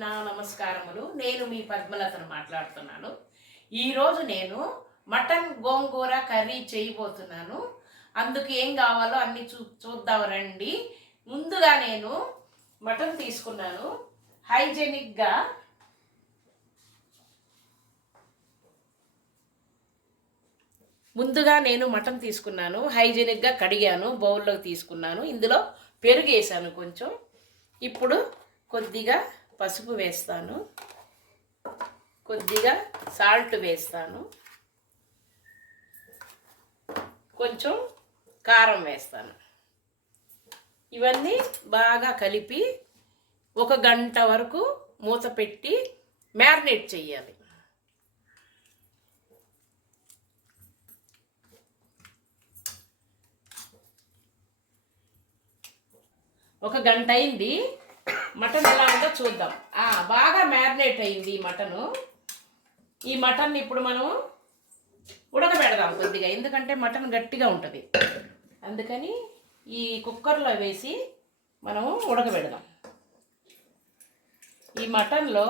నా నమస్కారములు. నేను మీ పద్మలతను మాట్లాడుతున్నాను. ఈరోజు నేను మటన్ గోంగూర కర్రీ చేయబోతున్నాను. అందుకు ఏం కావాలో అన్నీ చూ చూద్దాం రండి. ముందుగా నేను మటన్ తీసుకున్నాను. హైజెనిక్గా ముందుగా నేను మటన్ తీసుకున్నాను. హైజెనిక్గా కడిగాను. బౌల్లోకి తీసుకున్నాను. ఇందులో పెరుగు వేసాను కొంచెం. ఇప్పుడు కొద్దిగా పసుపు వేస్తాను. కొద్దిగా సాల్ట్ వేస్తాను. కొంచెం కారం వేస్తాను. ఇవన్నీ బాగా కలిపి ఒక గంట వరకు మూత పెట్టి మ్యారినేట్ చేయాలి ఒక గంట అయింది. మటన్ ఎలా ఉందో చూద్దాం. బాగా మ్యారినేట్ అయింది ఈ మటను. ఈ మటన్ ఇప్పుడు మనం ఉడకబెడదాం కొద్దిగా ఎందుకంటే మటన్ గట్టిగా ఉంటుంది. అందుకని ఈ కుక్కర్లో వేసి మనం ఉడకబెడదాం. ఈ మటన్లో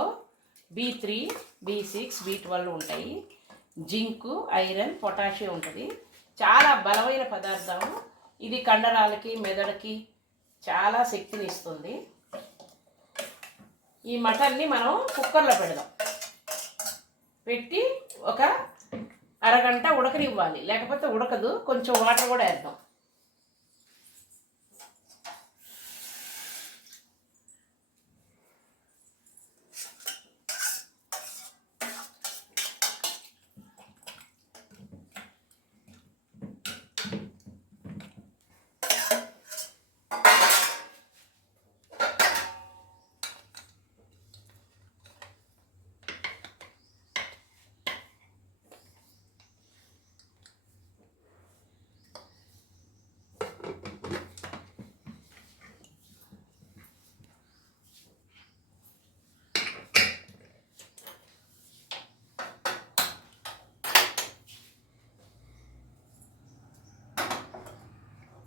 B three B six B twelve ఉంటాయి. జింకు ఐరన్ పొటాషియం ఉంటుంది. చాలా బలమైన పదార్థం. ఇది కండరాలకి మెదడుకి చాలా శక్తిని ఇస్తుంది. ఈ మటన్ని మనం కుక్కర్లో పెడదాం. పెట్టి ఒక అరగంట ఉడకనివ్వాలి. లేకపోతే ఉడకదు. కొంచెం వాటర్ కూడా వేద్దాం.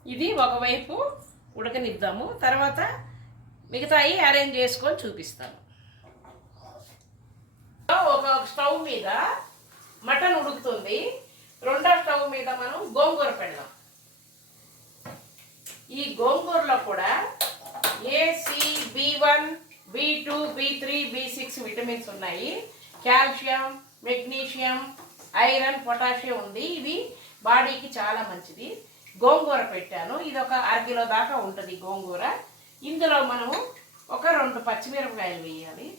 ఇది ఒకవైపు ఉడకనిద్దాము. తర్వాత మిగతాయి అరేంజ్ చేసుకొని చూపిస్తాను. ఒక స్టవ్ మీద మటన్ ఉడుకుతుంది. రెండో స్టవ్ మీద మనం గోంగూర పెడదాం. ఈ గోంగూరలో కూడా A C B one B two B three B six vitamins ఉన్నాయి. కాల్షియం మెగ్నీషియం ఐరన్ పొటాషియం ఉంది. ఇవి బాడీకి చాలా మంచిది. గోంగూర పెట్టాను. ఇది ఒక అరకిలో దాకా ఉంటుంది గోంగూర. ఇందులో మనము ఒక రెండు పచ్చిమిరపకాయలు వేయాలి.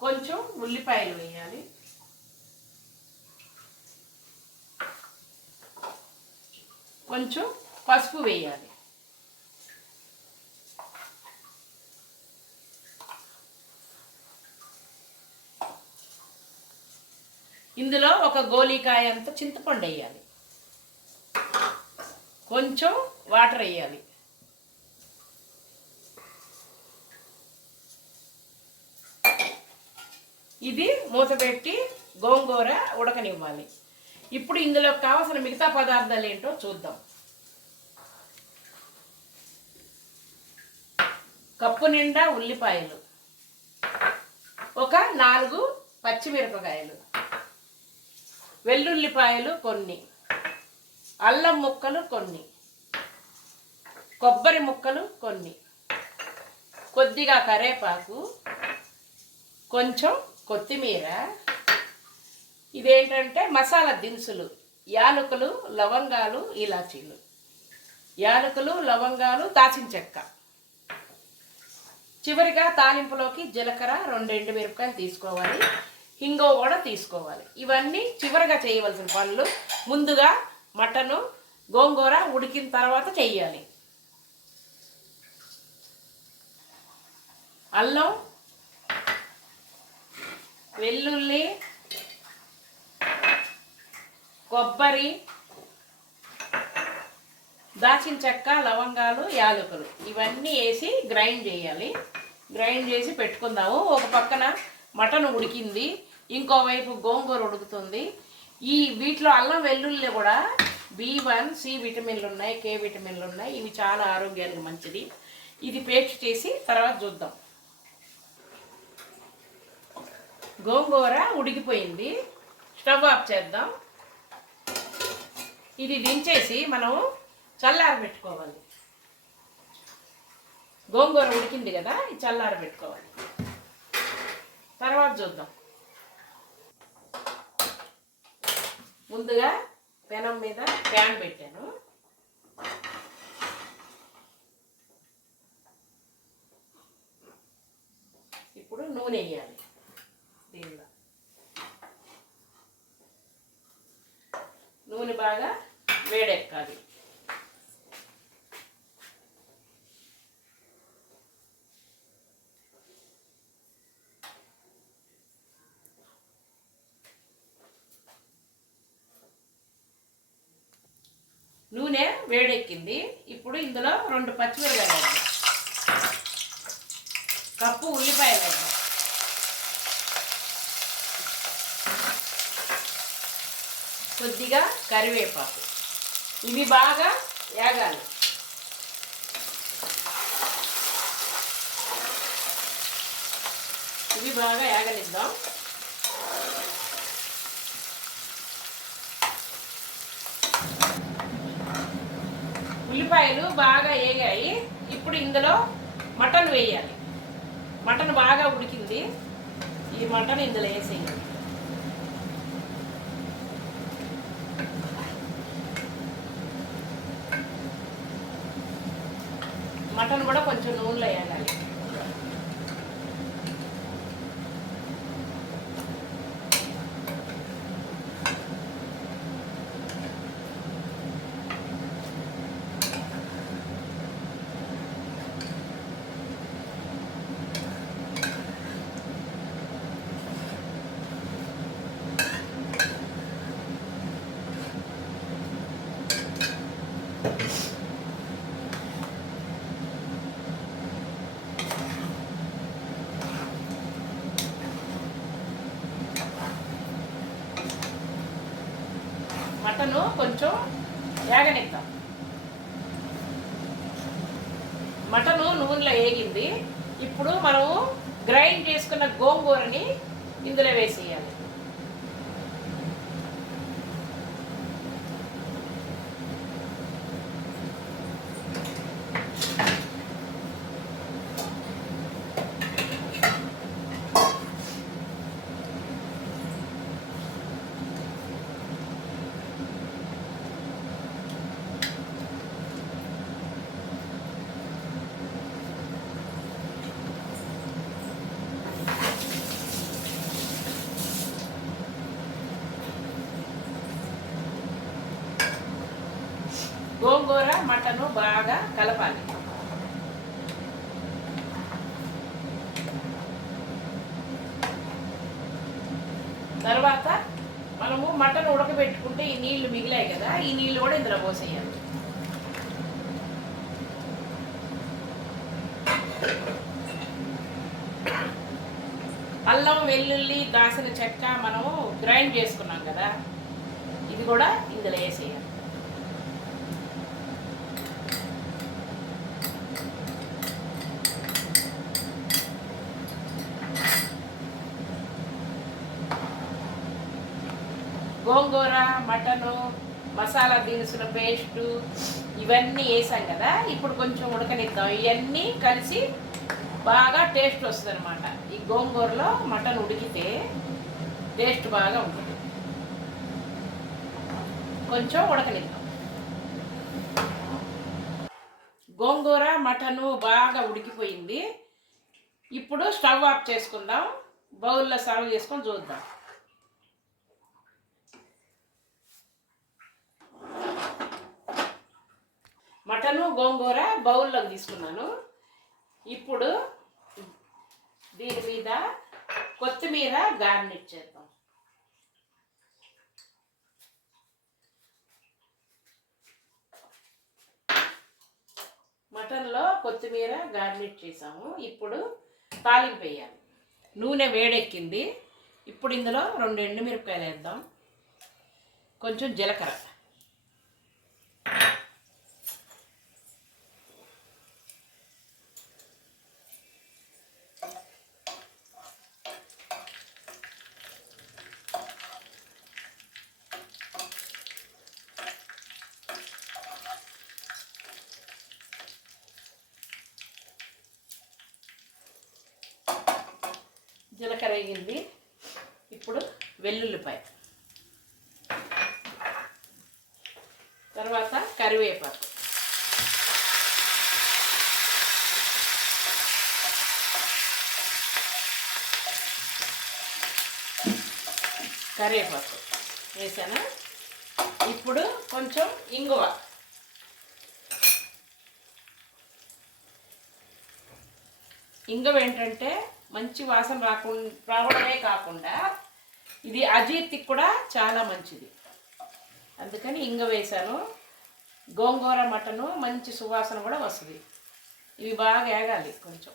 కొంచెం ఉల్లిపాయలు వేయాలి. కొంచెం పసుపు వేయాలి. ఇందులో ఒక గోలికాయ అంత చింతపండు వేయాలి. కొంచెం వాటర్ వేయాలి. ఇది మూత పెట్టి గోంగూర ఉడకనివ్వాలి. ఇప్పుడు ఇందులో కావాల్సిన మిగతా పదార్థాలు ఏంటో చూద్దాం. కప్పు నిండా ఉల్లిపాయలు. ఒక నాలుగు పచ్చిమిరపకాయలు. వెల్లుల్లిపాయలు కొన్ని. అల్లం ముక్కలు కొన్ని. కొబ్బరి ముక్కలు కొన్ని. కొద్దిగా కరేపాకు. కొంచెం కొత్తిమీర. ఇదేంటంటే మసాలా దినుసులు. యాలకులు లవంగాలు ఇలాచీలు. యాలకులు లవంగాలు దాచిన చెక్క. చివరిగా తాలింపులోకి జీలకర్ర రెండు ఎండు మిరపకాయలు తీసుకోవాలి. హింగో కూడా తీసుకోవాలి. ఇవన్నీ చివరిగా చేయవలసిన పనులు. ముందుగా మటను గోంగూర ఉడికిన తర్వాత చెయ్యాలి. అల్లం వెల్లుల్లి కొబ్బరి దాచిన చెక్క లవంగాలు యాలకులు. ఇవన్నీ వేసి గ్రైండ్ చేయాలి. గ్రైండ్ చేసి పెట్టుకుందాము. ఒక పక్కన మటన్ ఉడికింది. ఇంకోవైపు గోంగూర ఉడుకుతుంది. ఈ వీటిలో అల్లం వెల్లుల్లి కూడా బి వన్ సి విటమిన్లు ఉన్నాయి కే విటమిన్లు ఉన్నాయి. ఇవి చాలా ఆరోగ్యానికి మంచిది. ఇది పేస్ట్ చేసి తర్వాత చూద్దాం. గోంగూర ఉడికిపోయింది. స్టవ్ ఆఫ్ చేద్దాం. ఇది దించేసి మనం చల్లార పెట్టుకోవాలి. గోంగూర ఉడికింది కదా ఇది చల్లార పెట్టుకోవాలి. తర్వాత చూద్దాం. ముందుగా పెనం మీద ప్యాన్ పెట్టాను. ఇప్పుడు నూనె వేయాలి దీనిలో నూనె బాగా వేడెక్కాలి నూనె వేడెక్కింది ఇప్పుడు ఇందులో రెండు పచ్చిమిరపకాయలు వేద్దాం. కప్పు ఉల్లిపాయలు వేద్దాం. కొద్దిగా కరివేపాకు. ఇవి బాగా వేగాలి ఇవి బాగా యాగలిద్దాం ఉల్లిపాయలు బాగా వేగాయి ఇప్పుడు ఇందులో మటన్ వేయాలి. మటన్ బాగా ఉడికింది. ఈ మటన్ ఇందులో వేసేయాలి మటన్ కూడా కొంచెం నూనెలో వేయాలి. మటను కొంచెం వేగనిద్దాం? మటను నూనెలో వేగింది ఇప్పుడు మనము గ్రైండ్ చేసుకున్న గోంగూరని ఇందులో వేసేయాలి. గోంగూర మటను బాగా కలపాలి. తర్వాత మనము మటన్ ఉడకబెట్టుకుంటే ఈ నీళ్ళు మిగిలాయి కదా ఈ నీళ్ళు కూడా ఇందులో పోసేయాలి. అల్లం వెల్లుల్లి దాసిన చెక్క మనము గ్రైండ్ చేసుకున్నాం కదా ఇది కూడా ఇందులో వేసేయాలి. గోంగూర మటను మసాలా దినుసుల పేస్టు ఇవన్నీ వేసాం కదా ఇప్పుడు కొంచెం ఉడకనిద్దాం. ఇవన్నీ కలిసి బాగా టేస్ట్ వస్తుంది అనమాట ఈ గోంగూరలో మటన్ ఉడికితే టేస్ట్ బాగా ఉంటుంది. కొంచెం ఉడకనిద్దాం. గోంగూర మటను బాగా ఉడికిపోయింది. ఇప్పుడు స్టవ్ ఆఫ్ చేసుకుందాం. బౌల్లో సర్వ్ చేసుకొని చూద్దాం. మటను గోంగూర బౌల్లోకి తీసుకున్నాను. ఇప్పుడు దీని మీద కొత్తిమీర గార్నిష్ చేద్దాం. మటన్లో కొత్తిమీర గార్నిష్ చేసాము. ఇప్పుడు తాలింపు వేయాలి. నూనె వేడెక్కింది. ఇప్పుడు ఇందులో రెండు ఎండుమిరపకాయలు వేద్దాం. కొంచెం జీలకర్ర. వేగింది. ఇప్పుడు వెల్లుల్లిపాయ. తర్వాత కరివేపాకు. కరివేపాకు వేసాను? ఇప్పుడు కొంచెం ఇంగువ. ఇంగువ ఏంటంటే మంచి వాసన రాకుండా రావడమే కాకుండా ఇది అజీర్తికి కూడా చాలా మంచిది. అందుకని ఇంగ వేసాను గోంగూర మటను మంచి సువాసన కూడా వస్తుంది. ఇవి బాగా ఏగాలి కొంచెం.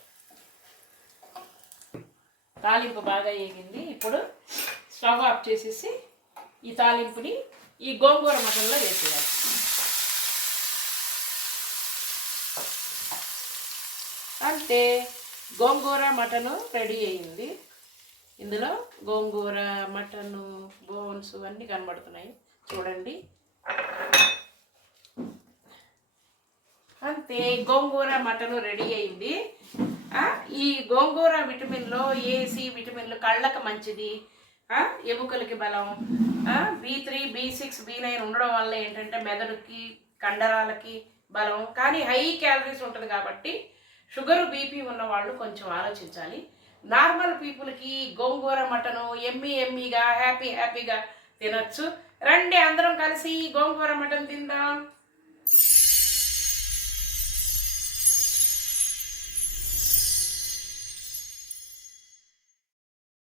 తాలింపు బాగా ఏగింది. ఇప్పుడు స్టవ్ ఆఫ్ చేసేసి ఈ తాలింపుని ఈ గోంగూర మటన్లో వేసేయాలి. అంతే. గోంగూర మటను రెడీ అయింది. ఇందులో గోంగూర మటను బోన్స్ అన్నీ కనబడుతున్నాయి. చూడండి. అంతే గోంగూర మటను రెడీ అయింది. ఈ గోంగూర విటమిన్లో ఏసి విటమిన్లు కళ్ళకు మంచిది. ఎముకలకి బలం. B three B six B nine ఉండడం వల్ల ఏంటంటే మెదడుకి కండరాలకి బలం. కానీ హై క్యాలరీస్ ఉంటుంది కాబట్టి షుగర్ బీపీ ఉన్న వాళ్ళు కొంచెం ఆలోచించాలి. నార్మల్ పీపుల్కి గోంగూర మటను ఎమ్మి ఎమ్మిగా హ్యాపీ హ్యాపీగా తినొచ్చు. రండి అందరం కలిసి గోంగూర మటన్ తిందాం.